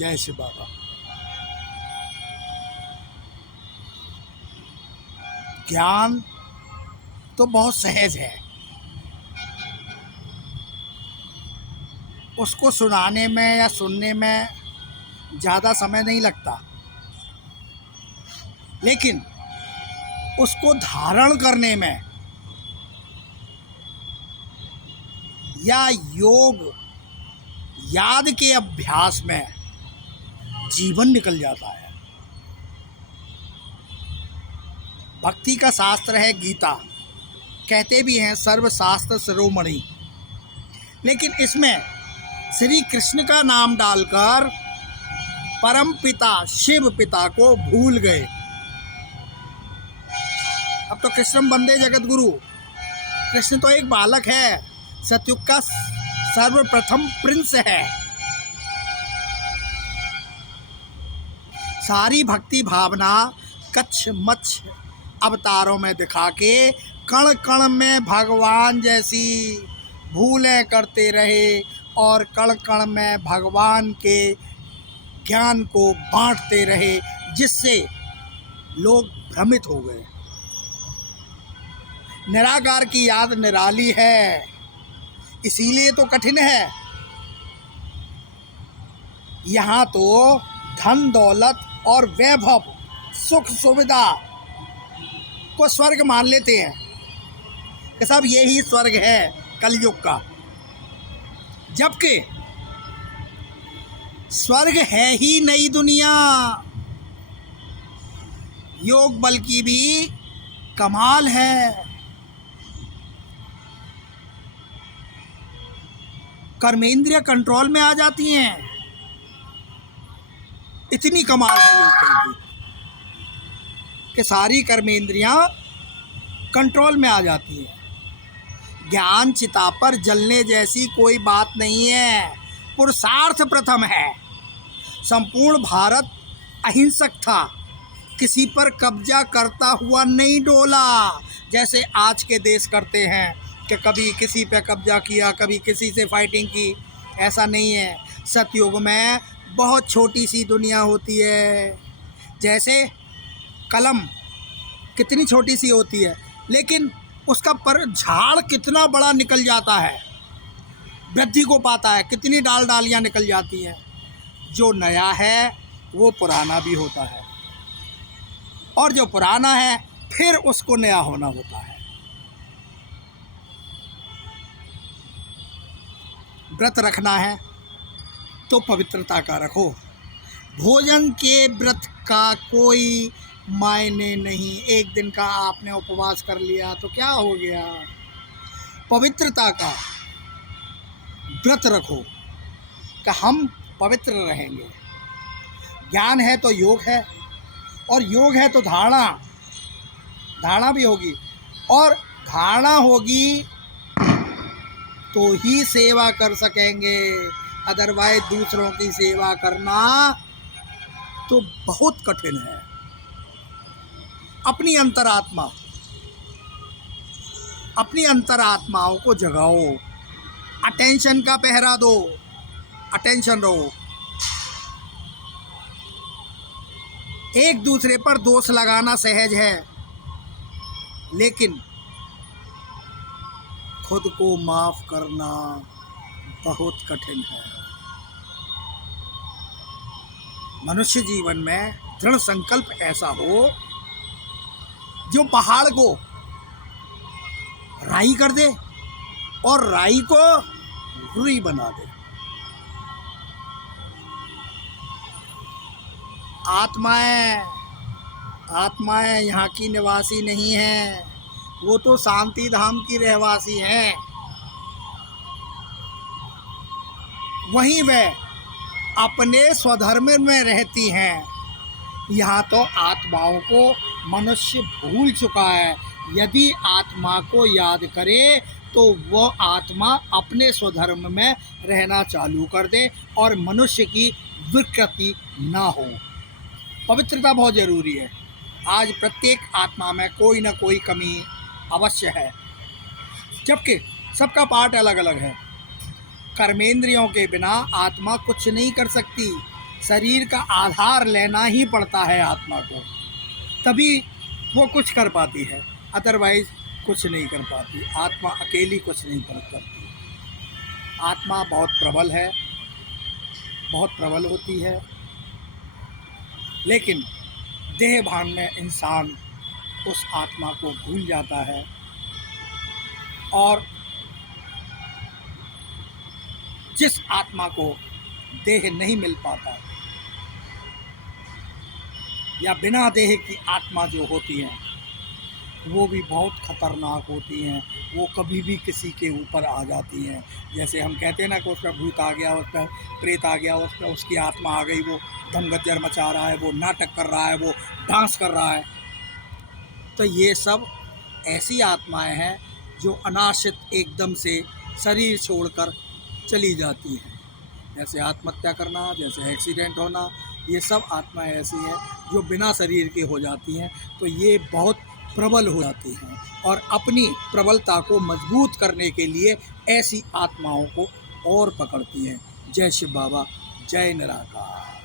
जय श्री बाबा। ज्ञान तो बहुत सहज है, उसको सुनाने में या सुनने में ज़्यादा समय नहीं लगता, लेकिन उसको धारण करने में या योग याद के अभ्यास में जीवन निकल जाता है। भक्ति का शास्त्र है गीता, कहते भी हैं सर्वशास्त्र शिरोमणि, लेकिन इसमें श्री कृष्ण का नाम डालकर परम पिता शिव पिता को भूल गए। अब तो कृष्णम वंदे जगत गुरु, कृष्ण तो एक बालक है, सतयुग का सर्वप्रथम प्रिंस है। सारी भक्ति भावना कच्छ मच्छ अवतारों में दिखा के कण कण में भगवान जैसी भूलें करते रहे और कण कण में भगवान के ज्ञान को बांटते रहे, जिससे लोग भ्रमित हो गए। निराकार की याद निराली है, इसीलिए तो कठिन है। यहाँ तो धन दौलत और वैभव सुख सुविधा को स्वर्ग मान लेते हैं कि सब यही स्वर्ग है कलयुग का, जबकि स्वर्ग है ही नई दुनिया। योग बल की भी कमाल है। कर्मेंद्रिय कंट्रोल में आ जाती हैं, इतनी कमाल है योग बल की कि सारी कर्मेंद्रियां कंट्रोल में आ जाती हैं। ज्ञान चिता पर जलने जैसी कोई बात नहीं है, पुरुषार्थ प्रथम है। संपूर्ण भारत अहिंसक था, किसी पर कब्जा करता हुआ नहीं डोला, जैसे आज के देश करते हैं कि कभी किसी पे कब्जा किया, कभी किसी से फाइटिंग की। ऐसा नहीं है। सतयुग में बहुत छोटी सी दुनिया होती है, जैसे कलम कितनी छोटी सी होती है, लेकिन उसका पर झाड़ कितना बड़ा निकल जाता है, वृद्धि को पाता है, कितनी डाल डालियाँ निकल जाती हैं। जो नया है वो पुराना भी होता है, और जो पुराना है फिर उसको नया होना होता है। व्रत रखना है तो पवित्रता का रखो। भोजन के व्रत का कोई मायने नहीं। एक दिन का आपने उपवास कर लिया तो क्या हो गया। पवित्रता का व्रत रखो कि हम पवित्र रहेंगे। ज्ञान है तो योग है, और योग है तो धारणा भी होगी, और धारणा होगी तो ही सेवा कर सकेंगे। अदरवाइज दूसरों की सेवा करना तो बहुत कठिन है। अपनी अंतरात्माओं को जगाओ, अटेंशन का पहरा दो, अटेंशन रहो। एक दूसरे पर दोष लगाना सहज है, लेकिन खुद को माफ करना बहुत कठिन है। मनुष्य जीवन में दृढ़ संकल्प ऐसा हो जो पहाड़ को राई कर दे और राई को रुई बना दे। आत्माएं यहाँ की निवासी नहीं हैं, वो तो शांति धाम की रहवासी हैं। वहीं वे अपने स्वधर्म में रहती हैं। यहाँ तो आत्माओं को मनुष्य भूल चुका है। यदि आत्मा को याद करे तो वह आत्मा अपने स्वधर्म में रहना चालू कर दे और मनुष्य की विकृति ना हो। पवित्रता बहुत ज़रूरी है। आज प्रत्येक आत्मा में कोई ना कोई कमी अवश्य है, जबकि सबका पार्ट अलग अलग है। कर्मेंद्रियों के बिना आत्मा कुछ नहीं कर सकती। शरीर का आधार लेना ही पड़ता है आत्मा को, तभी वो कुछ कर पाती है, अदरवाइज कुछ नहीं कर पाती। आत्मा अकेली कुछ नहीं कर सकती। आत्मा बहुत प्रबल है, बहुत प्रबल होती है, लेकिन देह भान में इंसान उस आत्मा को भूल जाता है और जिस आत्मा को देह नहीं मिल पाता या बिना देह की आत्मा जो होती है वो भी बहुत खतरनाक होती हैं। वो कभी भी किसी के ऊपर आ जाती हैं। जैसे हम कहते हैं ना कि उस पर भूत आ गया, उस पर प्रेत आ गया, उस पर उसकी आत्मा आ गई, वो धमगज्जर मचा रहा है, वो नाटक कर रहा है, वो डांस कर रहा है। तो ये सब ऐसी आत्माएं हैं जो अनाशित एकदम से शरीर छोड़कर चली जाती हैं। जैसे आत्महत्या करना, जैसे एक्सीडेंट होना, ये सब आत्माएं ऐसी हैं जो बिना शरीर के हो जाती हैं। तो ये बहुत प्रबल हो जाती हैं और अपनी प्रबलता को मजबूत करने के लिए ऐसी आत्माओं को और पकड़ती हैं। जय शिव बाबा, जय निराकार।